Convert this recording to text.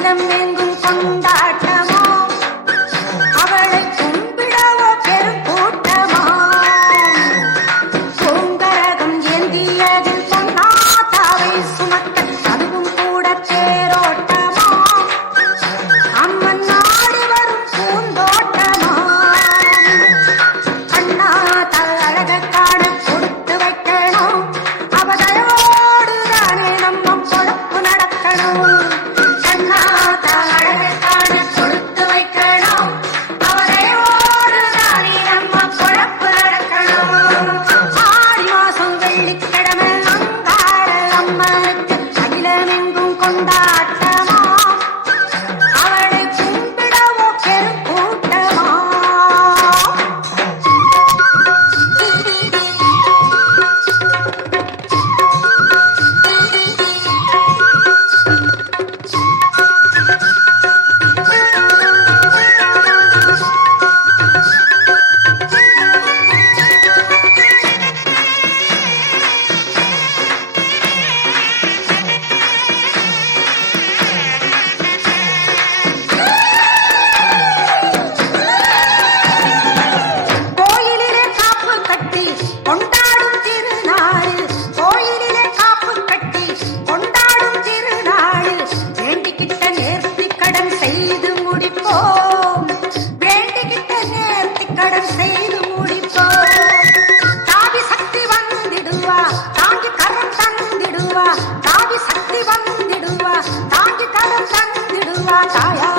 Finalmente தந்திடுவா தாங்கி சக்தி வந்திடுவா தாங்கி கரம் தந்திடுவா தாயா